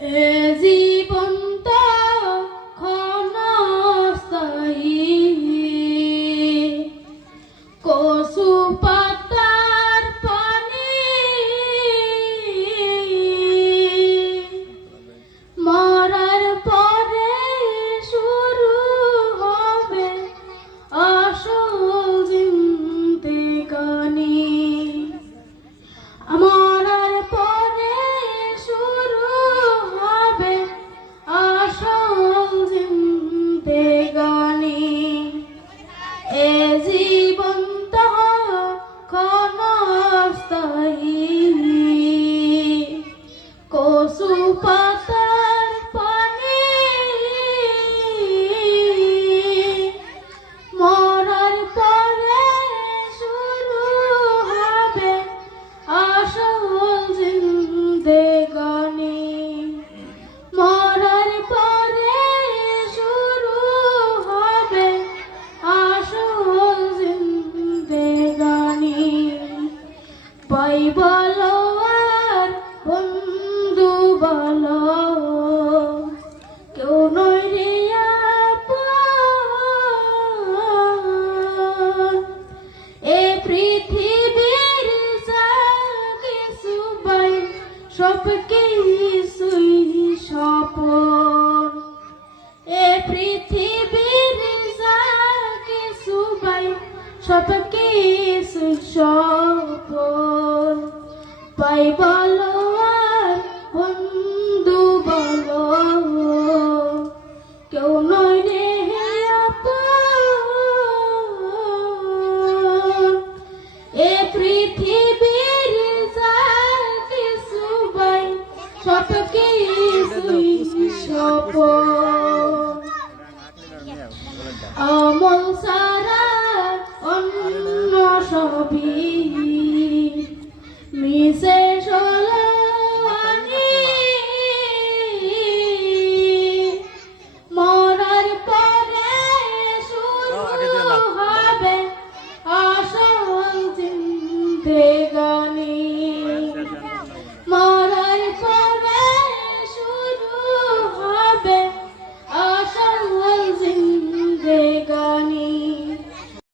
এ জীবন তো ক্ষণস্থায়ী, কচু পাতার পানি মরার পরে শুরু হবে আসল জিন্দেগানি। মরার পরে শুরু হবে আসল জিন্দেগানি। এ জীবন তো ক্ষণস্থায়ী, কচু পাতার পানি মরার পরে শুরু হবে আসল জিন্দেগানি। মরার পরে শুরু হবে আসল জিন্দেগানি। ভাই বলো আর বন্ধু বলো, কেউ নয় রে আপন। এ পৃথিবীর যা কিছু ভাই সব কিছুই স্বপন। এ পৃথিবীর যা কিছু ভাই সব কিছুই স্বপন। ভাই বলো আর বন্ধু বলো, কেউ নয় রে আপন। এ পৃথিবীর যা কিছু ভাই সব কিছুই স্বপন। আমল ছাড়া অন্য সবই